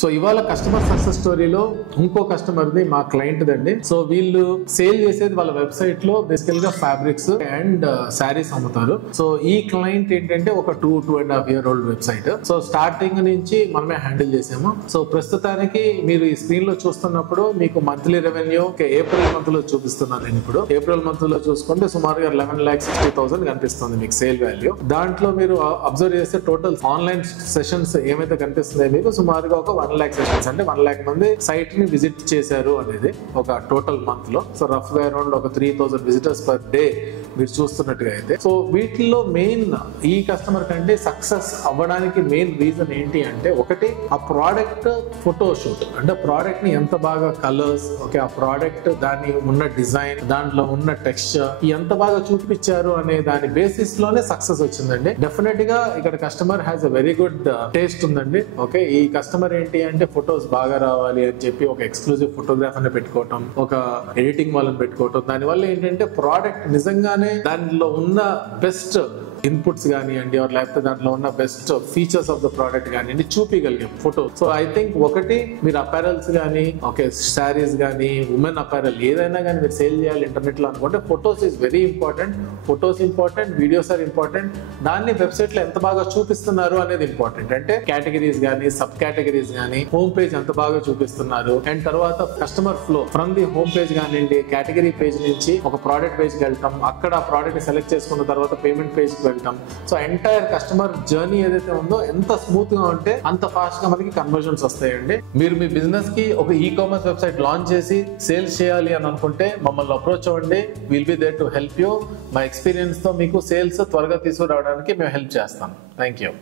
So ఇవాళ customer success స్టోరీలో ఇంకో కస్టమర్ది మా క్లయింట్ దండి. సో వీళ్ళు సేల్ చేసేది వాళ్ళ వెబ్సైట్ లో బేసికల్ గా ఫ్యాబ్రిక్స్ అండ్ శారీస్ అమ్ముతారు. సో ఈ క్లయింట్ ఏంటంటే ఒక 2.5 year old website. So starting నుంచి మనమే హ్యాండిల్ చేసాము. సో ప్రస్తుతానికి మీరు ఈ స్క్రీన్ లో చూస్తున్నప్పుడు మీకు మంత్లీ రెవెన్యూ ఏప్రిల్ మంత్ లో చూపిస్తున్నాను. నేను ఇప్పుడు ఏప్రిల్ మంత్ లో చూసుకుంటే సుమారుగా 11,60,000 కనిపిస్తుంది మీకు సేల్ వాల్యూ. దాంట్లో మీరు అబ్జర్వ్ చేస్తే టోటల్ ఆన్లైన్ సెషన్స్ ఏమైతే కనిపిస్తుందో మీకు సుమారుగా ఒక 1 lakh సెషన్స్, అంటే 1 lakh మంది సైట్ ని విజిట్ చేశారు అనేది ఒక టోటల్ మంత్ లో. సో రఫ్ గా అరౌండ్ ఒక 3,000 విజిటర్స్ పర్ డే మీరు చూస్తున్నట్టుగా అయితే. సో వీటిల్లో మెయిన్ ఈ కస్టమర్ కంటే సక్సెస్ అవ్వడానికి మెయిన్ రీజన్ ఏంటి అంటే, ఒకటి ఆ ప్రోడక్ట్ ఫోటో షూట్, అంటే ప్రోడక్ట్ ని ఎంత బాగా కలర్స్, ఓకే ఆ ప్రోడక్ట్ దాని ఉన్న డిజైన్, దాంట్లో ఉన్న టెక్స్చర్ ఎంత బాగా చూపించారు అనే దాని బేసిస్ లోనే సక్సెస్ వచ్చిందండి. డెఫినెట్ గా ఇక్కడ customer has a very good taste ఉందండి. ఓకే ఈ కస్టమర్ ఏంటి అంటే ఫొటోస్ బాగా రావాలి అని చెప్పి ఒక ఎక్స్క్లూజివ్ ఫోటోగ్రాఫర్ ని పెట్టుకోవటం, ఒక ఎడిటింగ్ వాళ్ళని పెట్టుకోవటం, దానివల్ల ఏంటంటే ప్రోడక్ట్ నిజంగానే దానిలో ఉన్న బెస్ట్ ఇన్పుట్స్ కానివ్వండి, లేకపోతే దాంట్లో ఉన్న best features of the product కానివ్వండి చూపించగలిగాం ఫోటో. సో ఐ థింక్ ఒకటి మీరు అపారల్స్ కానీ, ఓకే శారీస్ కానీ, ఉమెన్ అపారల్ ఏదైనా కానీ మీరు సేల్ చేయాలి ఇంటర్నెట్ లో అనుకుంటే photos is very important. Photos important, videos are important. దాన్ని వెబ్సైట్ లో ఎంత బాగా చూపిస్తున్నారు అనేది ఇంపార్టెంట్. అంటే కేటగిరీస్ కానీ, సబ్ కేటగిరీస్ కానీ, హోమ్ పేజ్ ఎంత బాగా చూపిస్తున్నారు, అండ్ తర్వాత customer flow from the home page కానివ్వండి, కేటగిరీ పేజ్ నుంచి ఒక ప్రోడక్ట్ పేజ్ కి వెళ్తాం, అక్కడ ఆ ప్రోడక్ట్ ని సెలెక్ట్ చేసుకున్న తర్వాత పేమెంట్ పేజ్ కి వెళ్తాం. సో ఎంటైర్ కస్టమర్ జర్నీ ఏదైతే ఉందో ఎంత స్మూత్ గా ఉంటే అంత ఫాస్ట్ గా మనకి కన్వర్జన్స్ వస్తాయండి. మీరు మీ బిజినెస్ కి ఒక ఈ-కామర్స్ వెబ్సైట్ లాంచ్ చేసి సేల్స్ చేయాలి అని అనుకుంటే మమ్మల్ని అప్రోచ్ అవ్వండి. Will be there to help you. మా ఎక్స్పీరియన్స్ తో మీకు సేల్స్ త్వరగా తీసుకురావడానికి మేము హెల్ప్ చేస్తాం. Thank you.